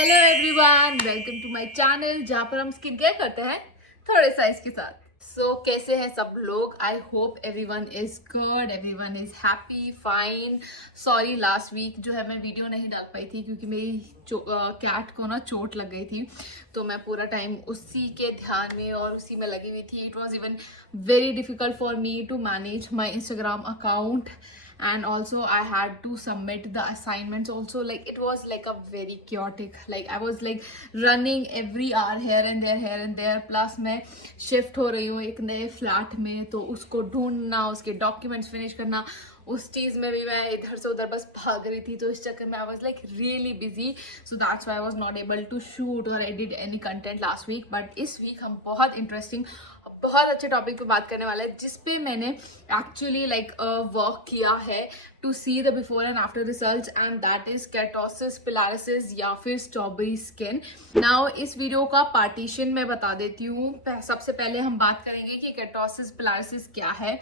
Hello everyone, welcome to my channel जहाँ पर हम स्किन केयर करते हैं थोड़े साइज के साथ। कैसे हैं सब लोग? I hope everyone is good, everyone is happy, fine. Sorry last week जो है मैं वीडियो नहीं डाल पाई थी क्योंकि मेरी कैट को ना चोट लग गई थी, तो मैं पूरा टाइम उसी के ध्यान में और उसी में लगी हुई थी। It was even very difficult for me to manage my Instagram account, and also I had to submit the assignments also. Like it was like a very chaotic, like I was like running every hour here and there plus मैं shift हो रही हूँ एक नए flat में, तो उसको ढूंढना, उसके डॉक्यूमेंट्स फिनिश करना, उस चीज़ में भी मैं इधर से उधर बस भाग रही थी। तो इस चक्कर में I was like really busy, so that's why I was not able to shoot और edit any content last week. But इस वीक हम बहुत इंटरेस्टिंग, बहुत अच्छे टॉपिक पे बात करने वाले हैं जिसपे मैंने एक्चुअली लाइक वर्क किया है to see the before and after results, and that is keratosis pilaris या फिर स्ट्रॉबेरी स्किन। नाउ इस वीडियो का पार्टीशन मैं बता देती हूँ। सबसे पहले हम बात करेंगे कि केटोसिस पिलारिसिस क्या है,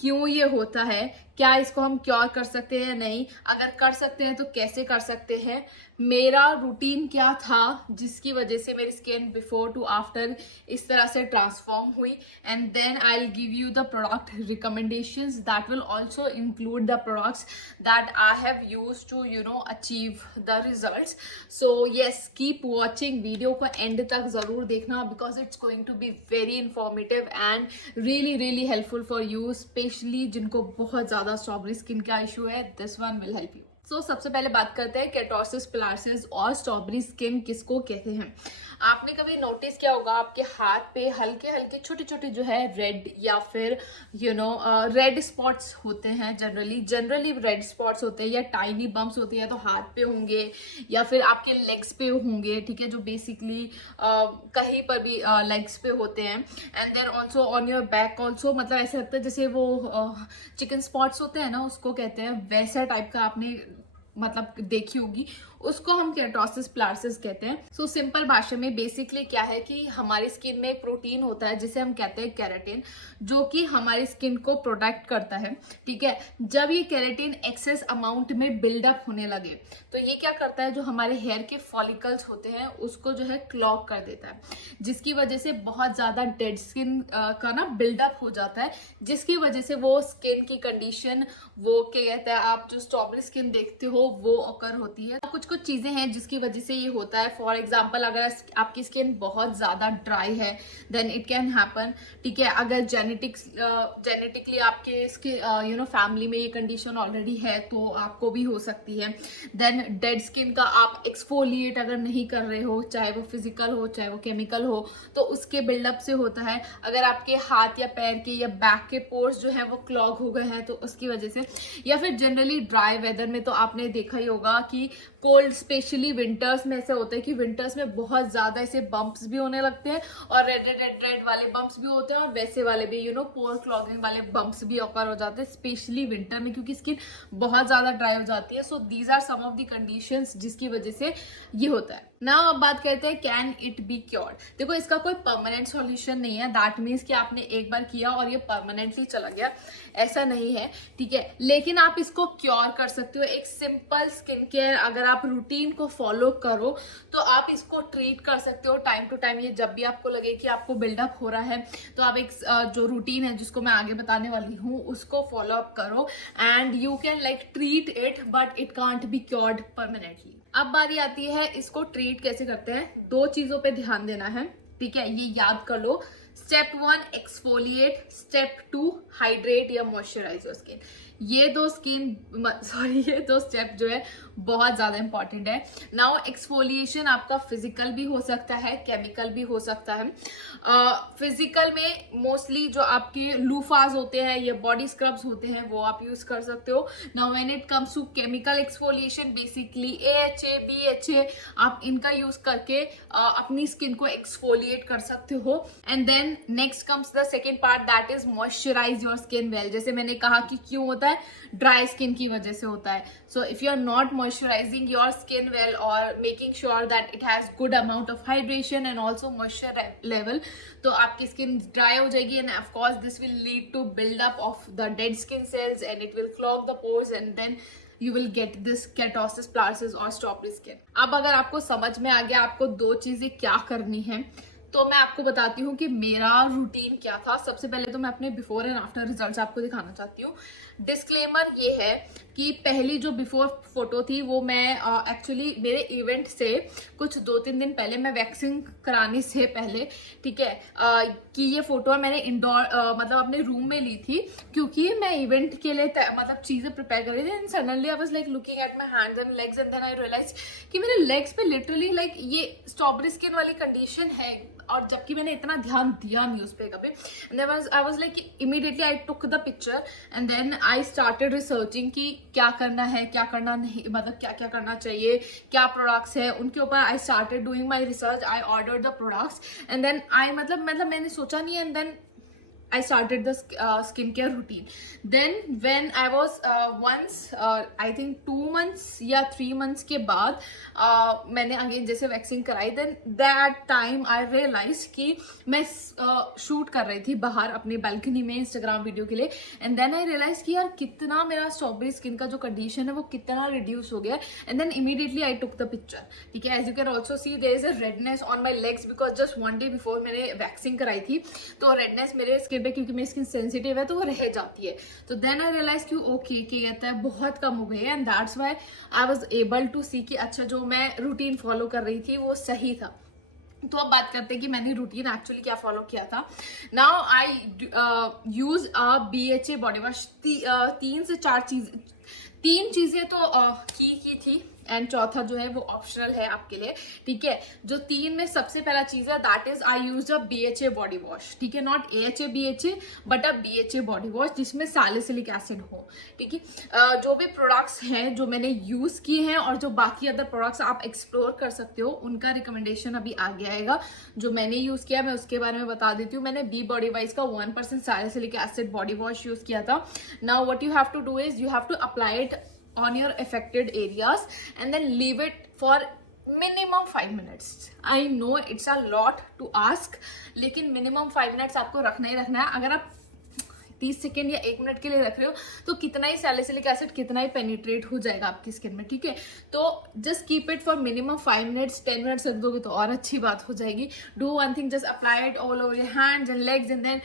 क्यों ये होता है, क्या इसको हम क्योर कर सकते हैं या नहीं, अगर कर सकते हैं तो कैसे कर सकते हैं, मेरा रूटीन क्या था जिसकी वजह से मेरी स्किन बिफोर टू आफ्टर इस तरह से ट्रांसफॉर्म हुई, and then I will give you the product recommendations that will also include the products that I have used to achieve the results. So yes, keep watching, video को end तक जरूर देखना because it's going to be very informative and really helpful for you, especially जिनको बहुत ज्यादा strawberry skin का issue है। This one will help you. सबसे पहले बात करते हैं केटोसिस पिलारिसिस और स्ट्रॉबेरी स्किन किसको कहते हैं। आपने कभी नोटिस किया होगा आपके हाथ पे हल्के हल्के छोटे छोटे जो है रेड या फिर रेड स्पॉट्स होते हैं। जनरली रेड स्पॉट्स होते हैं या टाइनी बम्प्स होते हैं, तो हाथ पे होंगे या फिर आपके लेग्स पे होंगे, ठीक है, जो बेसिकली कहीं पर भी लेग्स पे होते हैं। And then also on your back also, मतलब ऐसा लगता है जैसे वो चिकन स्पॉट्स होते हैं ना, उसको कहते हैं, वैसा टाइप का आपने मतलब देखी होगी, उसको हम केटोसिस पिलारिसिस कहते हैं। सो सिंपल भाषा में बेसिकली क्या है कि हमारी स्किन में एक प्रोटीन होता है जिसे हम कहते हैं केराटिन, जो कि हमारी स्किन को प्रोटेक्ट करता है, ठीक है। जब ये केराटिन एक्सेस अमाउंट में बिल्डअप होने लगे तो ये क्या करता है, जो हमारे हेयर के फॉलिकल्स होते हैं उसको जो है क्लॉग कर देता है, जिसकी वजह से बहुत ज्यादा डेड स्किन का ना बिल्डअप हो जाता है, जिसकी वजह से वो स्किन की कंडीशन, वो क्या कहते हैं, आप जो स्ट्रॉबेरी स्किन देखते हो वो ऑकर होती है। कुछ चीजें हैं जिसकी वजह से ये होता है। फॉर एग्जाम्पल, अगर आपकी स्किन बहुत ज्यादा ड्राई है देन इट कैन हैपन, ठीक है। अगर जेनेटिकली आपके फैमिली में ये कंडीशन ऑलरेडी है तो आपको भी हो सकती है। देन डेड स्किन का आप एक्सफोलिएट अगर नहीं कर रहे हो, चाहे वो फिजिकल हो चाहे वो केमिकल हो, तो उसके बिल्डअप से होता है। अगर आपके हाथ या पैर के या बैक के पोर्स जो है वो क्लॉग हो गए हैं तो उसकी वजह से, या फिर जनरली ड्राई वेदर में तो आपने देखा ही होगा कि कोल्ड, स्पेशली विंटर्स में ऐसे होता है कि विंटर्स में बहुत ज्यादा ऐसे बम्प्स भी होने लगते हैं, और रेड वाले बम्प्स भी होते हैं, और वैसे वाले भी पोर क्लॉगिंग वाले बम्प्स भी ऑकर हो जाते हैं, स्पेशली विंटर में, क्योंकि स्किन बहुत ज्यादा ड्राई हो जाती है। So these are some of the conditions जिसकी वजह से ये होता है। नाउ अब बात करते हैं कैन इट बी क्योर्ड। देखो, इसका कोई परमानेंट सॉल्यूशन नहीं है, दैट मीन्स कि आपने एक बार किया और ये परमानेंटली चला गया, ऐसा नहीं है, ठीक है। लेकिन आप इसको क्योर कर सकते हो। एक सिंपल स्किन केयर अगर आप रूटीन को फॉलो करो तो आप इसको ट्रीट कर सकते हो टाइम टू टाइम। ये जब भी आपको लगे कि आपको बिल्डअप हो रहा है तो आप एक जो रूटीन है जिसको मैं आगे बताने वाली हूँ उसको फॉलो अप करो, and you can like treat it, but it can't be cured permanently. अब बारी आती है इसको ट्रीट कैसे करते हैं। दो चीजों पे ध्यान देना है, ठीक है, ये याद कर लो। स्टेप 1 एक्सफोलिएट, स्टेप 2 हाइड्रेट या मॉइस्चराइज योर स्किन। ये दो स्टेप जो है बहुत ज्यादा इंपॉर्टेंट है। नाउ एक्सफोलिएशन आपका फिजिकल भी हो सकता है, केमिकल भी हो सकता है। फिजिकल में मोस्टली जो आपके लूफाज होते हैं या बॉडी स्क्रब्स होते हैं वो आप यूज कर सकते हो। Now when it comes to chemical exfoliation, basically AHA BHA, आप इनका यूज करके अपनी स्किन को एक्सफोलिएट कर सकते हो। And then next comes the second part, that is moisturise your skin well. जैसे मैंने कहा कि क्यों होता है, ड्राई स्किन की वजह से होता है। So if you are not moisturizing your skin well or making sure that it has good amount of hydration and also moisture level, तो आपकी skin dry हो जाएगी, and of course this will lead to build up of the dead skin cells and it will clog the pores, and then you will get this keratosis, platosis और strawberry skin. अब अगर आपको समझ में आ गया आपको दो चीजें क्या करनी है, तो मैं आपको बताती हूँ कि मेरा रूटीन क्या था. सबसे पहले तो मैं अपने बिफोर एंड आफ्टर रिजल्ट्स आपको दिखाना चाहती हूँ. डिस्क्लेमर ये है कि पहली जो बिफोर फोटो थी वो मैं एक्चुअली मेरे इवेंट से कुछ 2-3 दिन पहले, मैं वैक्सीन कराने से पहले, ठीक है, कि ये फोटो मैंने इंडोर मतलब अपने रूम में ली थी, क्योंकि मैं इवेंट के लिए मतलब चीजें प्रिपेयर कर रही थी. And suddenly I was like looking at my hands and legs and then I realise कि मेरे लेग्स पे लिटरली लाइक ये स्ट्रॉबेरी स्किन वाली कंडीशन है, और जबकि मैंने इतना ध्यान दिया नहीं उस पर कभी. And I was like immediately I took the picture and then I started researching कि क्या करना है, क्या करना नहीं, मतलब क्या क्या करना चाहिए, क्या प्रोडक्ट्स है उनके ऊपर. I started doing my research, I ordered the products and then I मतलब मैंने सोचा नहीं, and then I started the skincare routine. Then when I was once I think 2 months या 3 months के बाद मैंने अगेन जैसे वैक्सीन कराई, then that time I realized कि मैं शूट कर रही थी बाहर अपनी बालकनी में इंस्टाग्राम वीडियो के लिए. एंड देन आई रियलाइज कि यार कितना मेरा स्ट्रॉबेरी स्किन का जो कंडीशन है वो कितना रिड्यूस हो गया. And then immediately I took the picture. ठीक है, as you can also see there is a redness on my legs because just 1 day before मैंने वैक्सीन कराई थी, तो रेडनेस मेरे स्किन पे, क्योंकि मेरी स्किन सेंसिटिव है तो वो रह जाती है. तो देन आई रियलाइज कि ओके क्या कहता है बहुत कम हो गई है. And that's why I was able to see कि अच्छा जो मैं रूटीन फॉलो कर रही थी वो सही था. तो अब बात करते हैं कि मैंने रूटीन एक्चुअली क्या फॉलो किया था. Now I use BHA body wash. 3 से 3 चीजें तो की थी, एंड चौथा जो है वो ऑप्शनल है आपके लिए. ठीक है, जो 3 में सबसे पहला चीज है that is I use a BHA body wash. ठीक है, not AHA BHA but a BHA body wash जिसमें सैलिसिलिक एसिड हो. ठीक है, जो भी प्रोडक्ट्स हैं जो मैंने यूज किए हैं और जो बाकी अदर प्रोडक्ट्स आप एक्सप्लोर कर सकते हो, उनका रिकमेंडेशन अभी आगे आएगा. जो मैंने यूज किया मैं उसके बारे में बता देती हूँ. मैंने बी बॉडी वाइज का 1% salicylic acid body wash use किया था. Now what you have to do is you have to apply it on your affected areas and then leave it for minimum 5 minutes. I know it's a lot to ask, लेकिन minimum 5 minutes आपको रखना ही रखना है. अगर आप 30 second या 1 minute के लिए रख रहे हो तो कितना ही सैलिसिलिक एसिड कितना ही पेनिट्रेट हो जाएगा आपकी स्किन में. ठीक है, तो just keep it for minimum 5 minutes. 10 minutes रख दोगे तो और अच्छी बात हो जाएगी. Do one thing, just apply it all over your hands and legs and then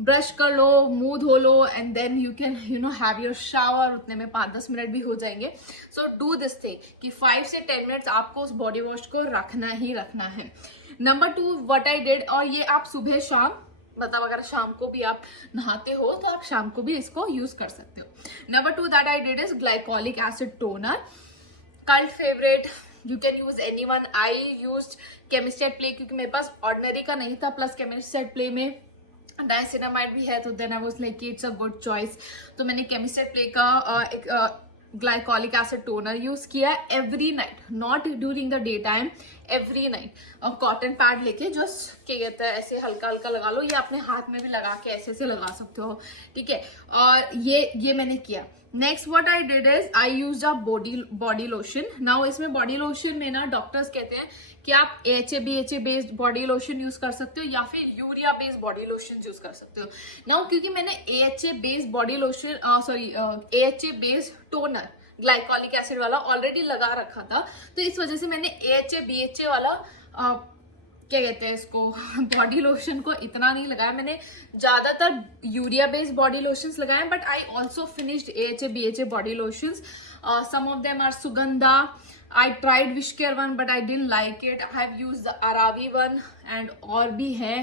brush कर लो, मुंह धो लो and then you can have your shower. उतने में 5-10 मिनट भी हो जाएंगे. सो डू दिस थिंग कि 5 से 10 मिनट्स आपको उस बॉडी वॉश को रखना ही रखना है. नंबर 2 व्हाट आई डिड, और ये आप सुबह शाम, मतलब अगर शाम को भी आप नहाते हो तो आप शाम को भी इसको यूज कर सकते हो. Number 2 that I did is glycolic acid toner. Cult favourite, you can use any one. I use Chemist at Play क्योंकि मेरे पास ऑर्डिनरी का नहीं था, प्लस केमिस्ट एट प्ले में डायसिनामाइड भी है, तो then I was like it's a good choice. तो मैंने केमिस्ट एट प्ले का एक ग्लाइकोलिक एसिड टोनर यूज किया every night, not during the day time, every night. और कॉटन पैड लेके जस्ट क्या कहता है ऐसे हल्का हल्का लगा लो, या अपने हाथ में भी लगा के ऐसे ऐसे लगा सकते हो. ठीक है, और ये मैंने किया. Next what I did is I used a body lotion. Now इसमें बॉडी लोशन में ना डॉक्टर्स कहते हैं कि आप AHA BHA based body lotion use कर सकते हो या फिर urea based body lotion use कर सकते हो. नाउ क्योंकि मैंने AHA based body lotion AHA based toner glycolic acid वाला ऑलरेडी लगा रखा था, तो इस वजह से मैंने AHA BHA वाला क्या कहते हैं इसको बॉडी लोशन को इतना नहीं लगाया. मैंने ज्यादातर यूरिया बेस्ड बॉडी लोशंस लगाए, but I also finished AHA BHA body lotions. Some of them are सुगंधा. I tried Wishcare one but I didn't like it. I have used the Aravi one and और भी है.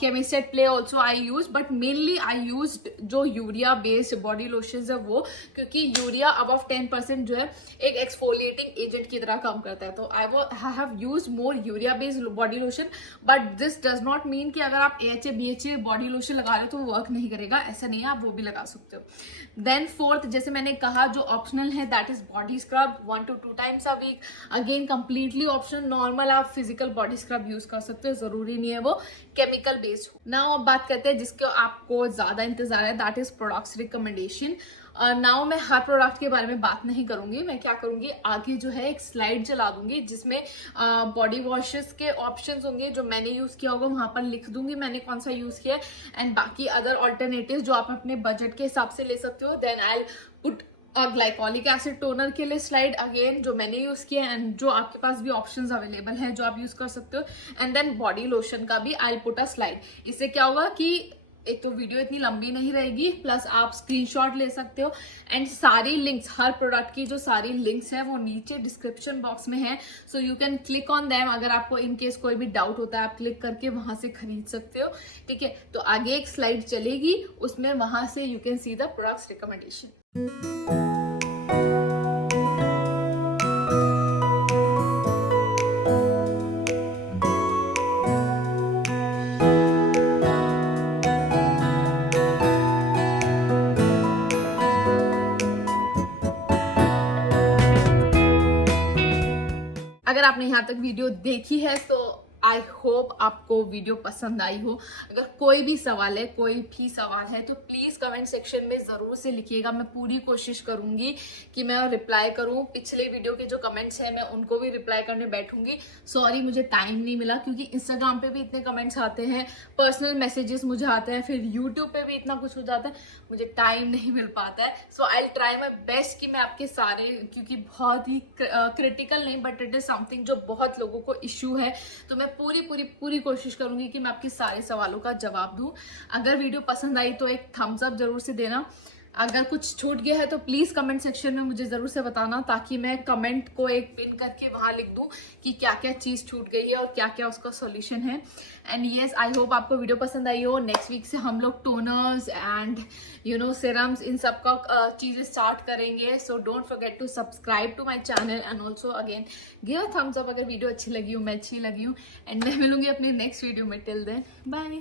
Chemist at Play also I used, but mainly I used जो urea based body lotions है वो, क्योंकि urea above 10% जो है एक एक्सफोलिएटिंग एजेंट की तरह काम करता है. तो I have used more urea based body lotion, but this does not mean कि अगर आप AHA BHA बॉडी लोशन लगा रहे हो तो वो वर्क नहीं करेगा, ऐसा नहीं है, आप वो भी लगा सकते हो. देन फोर्थ, जैसे मैंने कहा जो ऑप्शनल है that is body scrub 1 to 2 times a week. Again completely optional, normal आप फिजिकल बॉडी स्क्रब यूज कर सकते हो, जरूरी नहीं है वो केमिकल बेस्ड हो. नाउ अब बात करते हैं जिसको आपको ज्यादा इंतजार है, that is products recommendation. Now मैं हर प्रोडक्ट के बारे में बात नहीं करूंगी. मैं क्या करूंगी, आगे जो है एक स्लाइड चला दूंगी जिसमें बॉडी वॉशेस के ऑप्शंस होंगे जो मैंने यूज किया होगा, वहां पर लिख दूंगी मैंने कौन सा यूज किया, एंड बाकी अदर ऑल्टरनेटिव जो आप अपने बजट के हिसाब से ले सकते हो. Then I put glycolic acid toner के लिए स्लाइड अगेन जो मैंने यूज किया है, एंड जो आपके पास भी ऑप्शंस अवेलेबल है जो आप यूज कर सकते हो, एंड देन बॉडी लोशन का भी आई पुट अ स्लाइड। इससे क्या होगा कि एक तो वीडियो इतनी लंबी नहीं रहेगी, प्लस आप स्क्रीनशॉट ले सकते हो, एंड सारी लिंक्स, हर प्रोडक्ट की जो सारी लिंक्स है वो नीचे डिस्क्रिप्शन बॉक्स में है, so you can click on them. अगर आपको इन केस कोई भी डाउट होता है आप क्लिक करके वहां से खरीद सकते हो, ठीक है। तो आगे एक स्लाइड चलेगी, उसमें वहां से you can see the products recommendation. अगर आपने यहाँ तक वीडियो देखी है तो आई होप आपको वीडियो पसंद आई हो। अगर कोई भी सवाल है, कोई भी सवाल है, तो प्लीज़ कमेंट सेक्शन में ज़रूर से लिखिएगा। मैं पूरी कोशिश करूँगी कि मैं रिप्लाई करूँ। पिछले वीडियो के जो कमेंट्स हैं मैं उनको भी रिप्लाई करने बैठूंगी। सॉरी मुझे टाइम नहीं मिला, क्योंकि इंस्टाग्राम पे भी इतने कमेंट्स आते हैं, पर्सनल मैसेजेस मुझे आते हैं, फिर यूट्यूब पे भी इतना कुछ हो जाता है, मुझे टाइम नहीं मिल पाता है। So I will try my best कि मैं आपके सारे, क्योंकि बहुत ही क्रिटिकल नहीं बट इट इज़ समथिंग जो बहुत लोगों को इशू है, तो मैं पूरी कोशिश करूंगी कि मैं आपके सारे सवालों का जवाब दूं। अगर वीडियो पसंद आई तो एक थम्स अप जरूर से देना। अगर कुछ छूट गया है तो प्लीज कमेंट सेक्शन में मुझे जरूर से बताना, ताकि मैं कमेंट को एक पिन करके वहां लिख दूं कि क्या क्या चीज छूट गई है और क्या क्या उसका सॉल्यूशन है। एंड यस, आई होप आपको वीडियो पसंद आई हो। नेक्स्ट वीक से हम लोग टोनर्स एंड सीरम्स इन सब का चीजें स्टार्ट करेंगे। So don't forget to subscribe to my channel, and also again give a thumbs up अगर वीडियो अच्छी लगी हो, मैं अच्छी लगी हूँ। एंड मैं मिलूंगी अपनी नेक्स्ट वीडियो में। Till then bye.